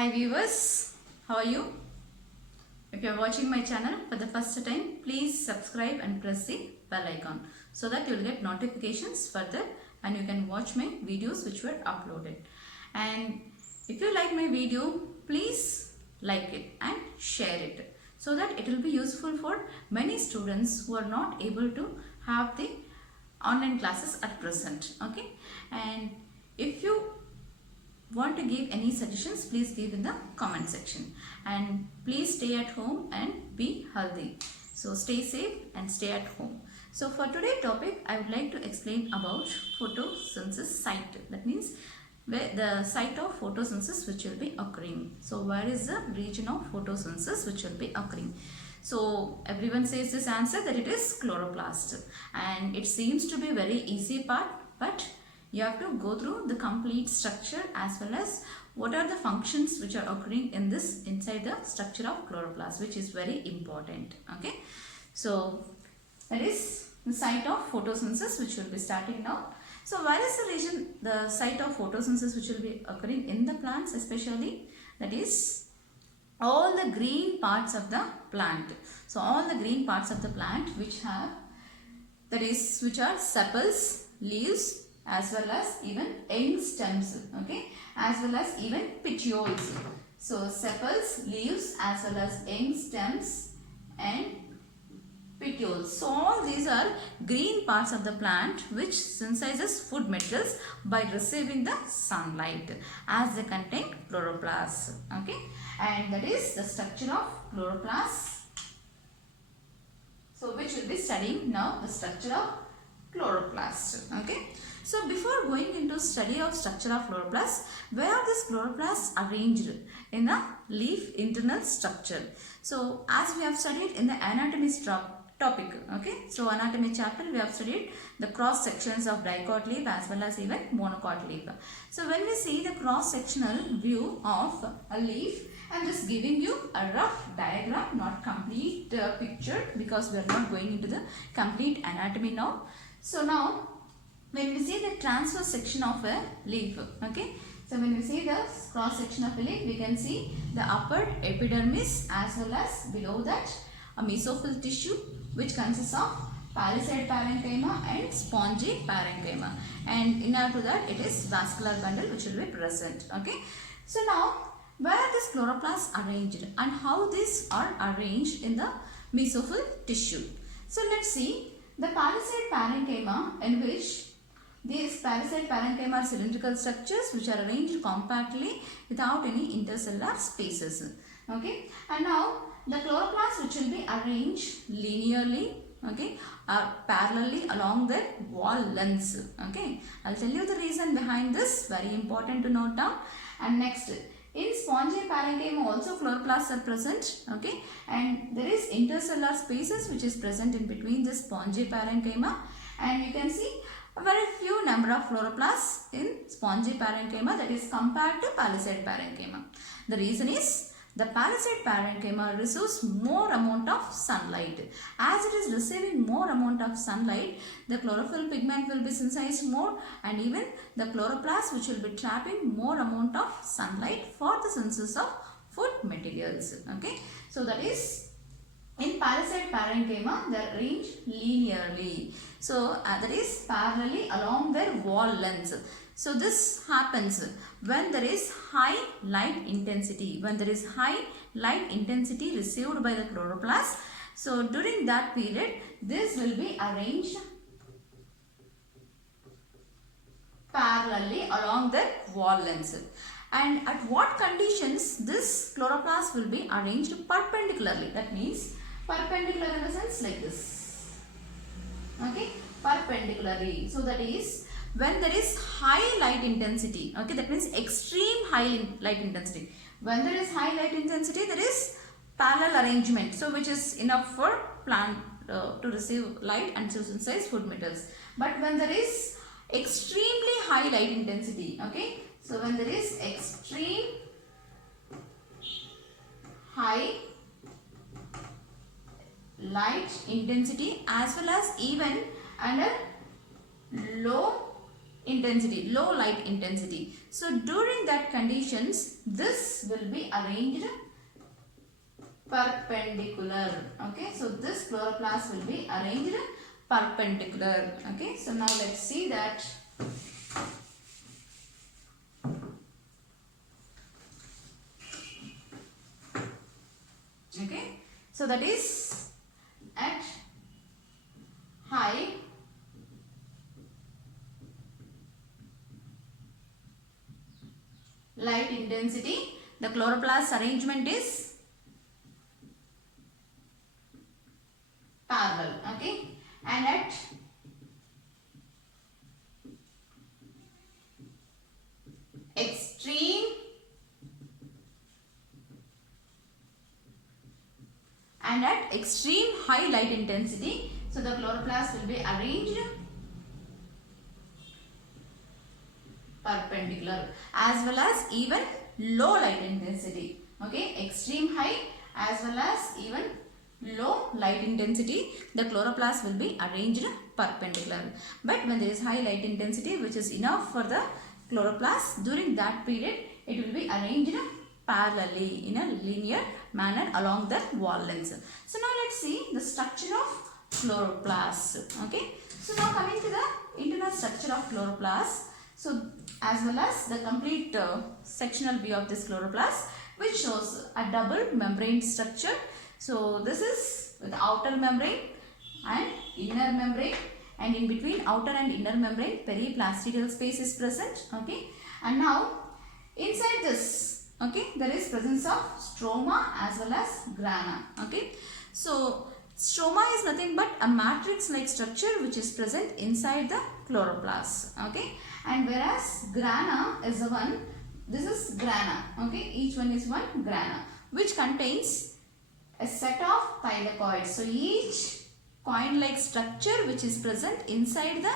Hi viewers, how are you? If you are watching my channel for the first time, please subscribe and press the bell icon so that you will get notifications further and you can watch my videos which were uploaded. And if you like my video, please like it and share it so that it will be useful for many students who are not able to have the online classes at present. Okay, and if you want to give any suggestions, please give in the comment section, and please stay at home and be healthy. So stay safe and stay at home. So for today's topic, I would like to explain about photosynthesis site. That means where the site of photosynthesis which will be occurring. So where is the region of photosynthesis which will be occurring? So everyone says this answer that it is chloroplast, and it seems to be very easy part, but you have to go through the complete structure as well as what are the functions which are occurring in this inside the structure of chloroplast, which is very important. Okay, so that is the site of photosynthesis which will be starting now. So where is the region, the site of photosynthesis which will be occurring in the plants especially? That is all the green parts of the plant. So all the green parts of the plant which have, that is, which are sepals, leaves, as well as even young stems, okay, as well as even petioles. So sepals, leaves, as well as young stems and petioles. So all these are green parts of the plant which synthesizes food materials by receiving the sunlight, as they contain chloroplast. Okay, and that is the structure of chloroplast. So which will be studying now the structure of chloroplast. Okay, so before going into study of structure of chloroplast, where are these chloroplasts arranged in a leaf internal structure? So as we have studied in the anatomy topic, okay, so anatomy chapter we have studied the cross sections of dicot leaf as well as even monocot leaf. So when we see the cross sectional view of a leaf, I am just giving you a rough diagram, not complete picture, because we are not going into the complete anatomy now. So now when we see the transverse section of a leaf, okay, so when we see the cross section of a leaf, we can see the upper epidermis as well as below that a mesophyll tissue which consists of palisade parenchyma and spongy parenchyma, and in addition to that it is vascular bundle which will be present. Okay, so now where are these chloroplasts arranged and how these are arranged in the mesophyll tissue? So let's see the palisade parenchyma, in which these palisade parenchyma are cylindrical structures which are arranged compactly without any intercellular spaces. Okay, and now the chloroplasts which will be arranged linearly, okay, or parallelly along their wall lengths. Okay, I'll tell you the reason behind this, very important to note down. And next, in spongy parenchyma also chloroplasts are present, okay, and there is intercellular spaces which is present in between this spongy parenchyma, and you can see a very few number of chloroplasts in spongy parenchyma, that is compared to palisade parenchyma. The reason is the palisade parenchyma receives more amount of sunlight. As it is receiving more amount of sunlight, the chlorophyll pigment will be synthesized more, and even the chloroplast which will be trapping more amount of sunlight for the synthesis of food materials. Okay, so that is in palisade parenchyma they are arranged linearly. So that is parallelly along their wall lengths. So this happens when there is high light intensity. When there is high light intensity received by the chloroplast, so during that period this will be arranged parallelly along the wall lengths. And at what conditions this chloroplast will be arranged perpendicularly? That means perpendicular in the sense like this. Okay, perpendicularly. So that is when there is high light intensity. Okay, that means extreme high light intensity. When there is high light intensity, there is parallel arrangement, so which is enough for plant to receive light and to synthesize food metals. But when there is extremely high light intensity, okay, so when there is extreme high light intensity as well as even under low intensity, low light intensity. So during that conditions, this will be arranged perpendicular. Okay, so this chloroplast will be arranged perpendicular. Okay, so now let's see that. Okay, so that is at high light intensity, the chloroplast arrangement is parallel. Okay, and at extreme high light intensity, so the chloroplast will be arranged perpendicular, as well as even low light intensity. Okay, extreme high as well as even low light intensity, the chloroplast will be arranged perpendicular. But when there is high light intensity, which is enough for the chloroplast, during that period it will be arranged parallelly in a linear manner along the wall lengths. So now let's see the structure of chloroplast. Okay, so now coming to the internal structure of chloroplast, so as well as the complete sectional view of this chloroplast, which shows a double membrane structure. So this is with outer membrane and inner membrane, and in between outer and inner membrane periplastidial space is present. Okay, and now inside this, okay, there is presence of stroma as well as grana. Okay, so stroma is nothing but a matrix like structure which is present inside the chloroplast. Okay, and whereas grana is the one, this is grana. Okay, each one is one grana which contains a set of thylakoids. So each coin like structure which is present inside the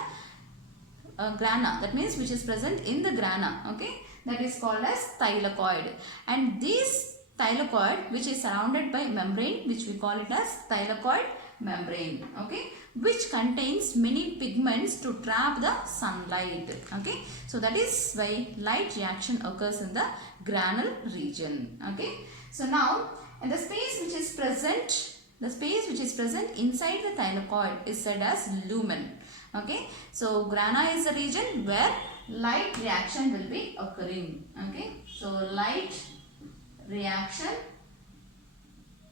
grana, that means which is present in the grana, okay, that is called as thylakoid. And this thylakoid which is surrounded by membrane, which we call it as thylakoid membrane, okay, which contains many pigments to trap the sunlight. Okay, so that is why light reaction occurs in the granal region. Okay, so now, and the space which is present, inside the thylakoid is said as lumen. Okay, so grana is the region where light reaction will be occurring. Okay, so light reaction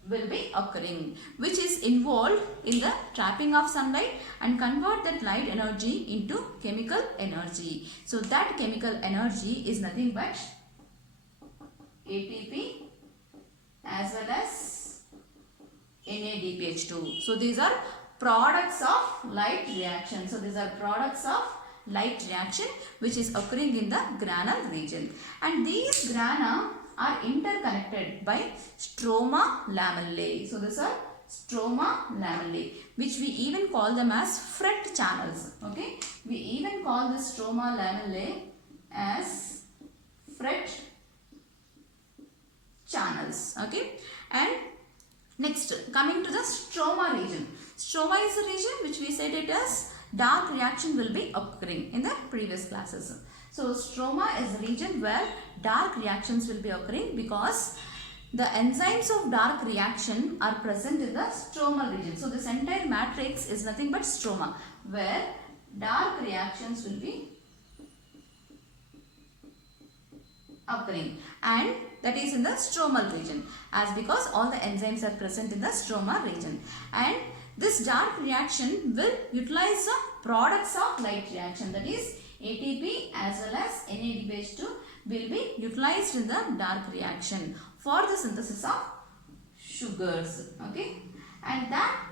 will be occurring, which is involved in the trapping of sunlight and convert that light energy into chemical energy. So that chemical energy is nothing but ATP as well as NADPH2. So these are products of light reaction. So these are products of light reaction which is occurring in the granal region. And these grana are interconnected by stroma lamellae. So these are stroma lamellae, which we even call them as fret channels. Okay, we even call the stroma lamellae as fret channels. Okay, and next coming to the stroma region. Stroma is the region which we said it as dark reaction will be occurring in the previous classes. So stroma is the region where dark reactions will be occurring because the enzymes of dark reaction are present in the stromal region. So this entire matrix is nothing but stroma, where dark reactions will be occurring, and that is in the stromal region, as because all the enzymes are present in the stroma region. And this dark reaction will utilize the products of light reaction, that is ATP as well as NADPH2 will be utilized in the dark reaction for the synthesis of sugars. Okay, and that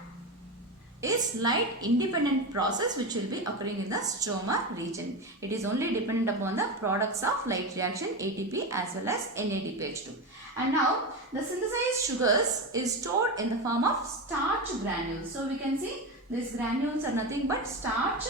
is light independent process which will be occurring in the stroma region. It is only dependent upon the products of light reaction ATP as well as NADPH2. And now the synthesized sugars is stored in the form of starch granules. So we can see these granules are nothing but starch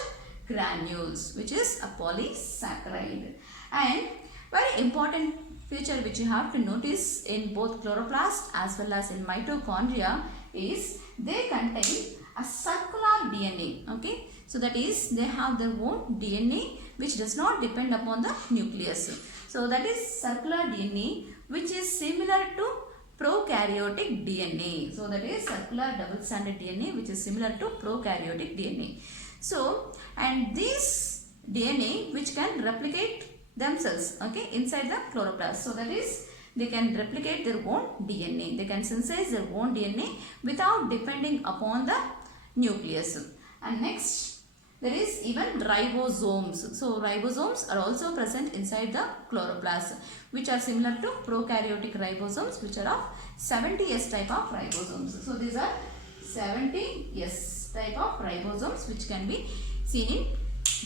granules, which is a polysaccharide. And very important feature which you have to notice in both chloroplast as well as in mitochondria is they contain a circular DNA. Okay, so that is they have their own DNA which does not depend upon the nucleus. So that is circular DNA which is similar to prokaryotic DNA. So that is circular double-stranded DNA which is similar to prokaryotic DNA. So, and this DNA which can replicate themselves, okay, inside the chloroplast. So that is they can replicate their own DNA. They can synthesize their own DNA without depending upon the nucleus. And next, there is even ribosomes. So ribosomes are also present inside the chloroplast, which are similar to prokaryotic ribosomes, which are of 70S type of ribosomes. So these are 70S type of ribosomes which can be seen in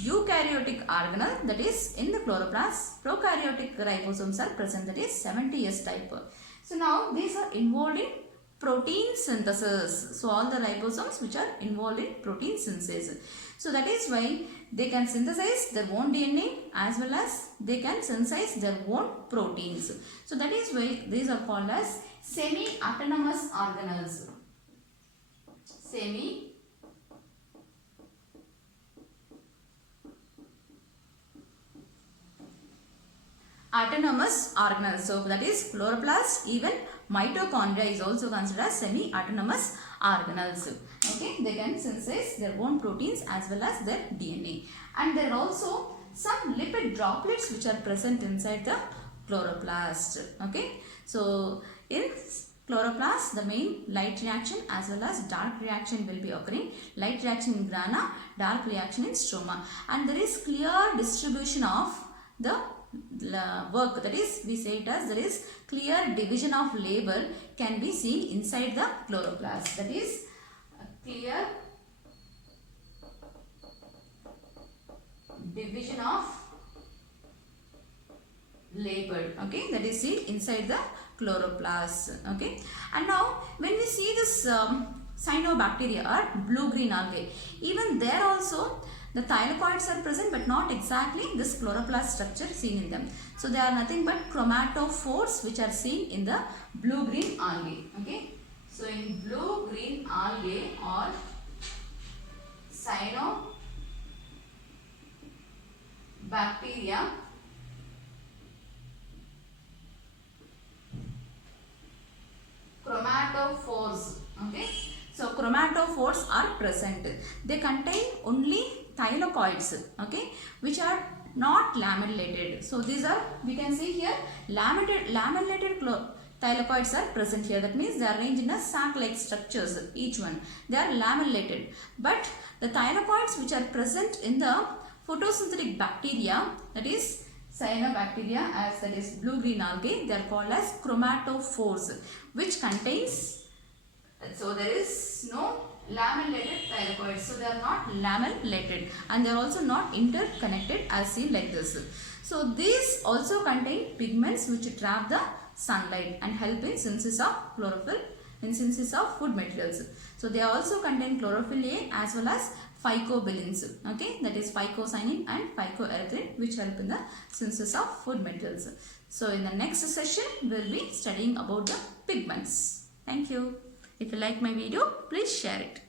eukaryotic organelle, that is in the chloroplast. Prokaryotic ribosomes are present, that is 70S type. So now these are involved in protein synthesis. So all the ribosomes which are involved in protein synthesis. So that is why they can synthesize their own DNA as well as they can synthesize their own proteins. So that is why these are called as semi-autonomous organelles. Semi-autonomous organelles. So that is chloroplast, even mitochondria is also considered as semi-autonomous organelles. Okay, they can synthesize their own proteins as well as their DNA. And there are also some lipid droplets which are present inside the chloroplast. Okay, so in chloroplast, the main light reaction as well as dark reaction will be occurring. Light reaction in grana, dark reaction in stroma. And there is clear distribution of the work, that is we say it as there is clear division of labor can be seen inside the chloroplast. That is clear division of labor, okay, that is seen inside the chloroplast. Okay, and now when we see this cyanobacteria or blue-green algae, even there also the thylakoids are present but not exactly this chloroplast structure seen in them. So they are nothing but chromatophores which are seen in the blue-green algae. Okay, so in blue-green algae or cyanobacteria, chromatophores. Okay, so chromatophores are present. They contain only thylakoids, okay, which are not lamellated. So these are, we can see here, lamellated thylakoids are present here. That means they are arranged in a sac-like structures, each one. They are lamellated. But the thylakoids which are present in the photosynthetic bacteria, that is cyanobacteria, as that is blue-green algae, they are called as chromatophores, which contains, so there is no lamellated thylakoids. So they are not lamellated and they are also not interconnected as seen like this. So these also contain pigments which trap the sunlight and help in synthesis of chlorophyll, in synthesis of food materials. So they also contain chlorophyll A as well as phycobilins, okay, that is phycocyanin and phycoerythrin, which help in the synthesis of food materials. So in the next session we will be studying about the pigments. Thank you. If you like my video, please share it.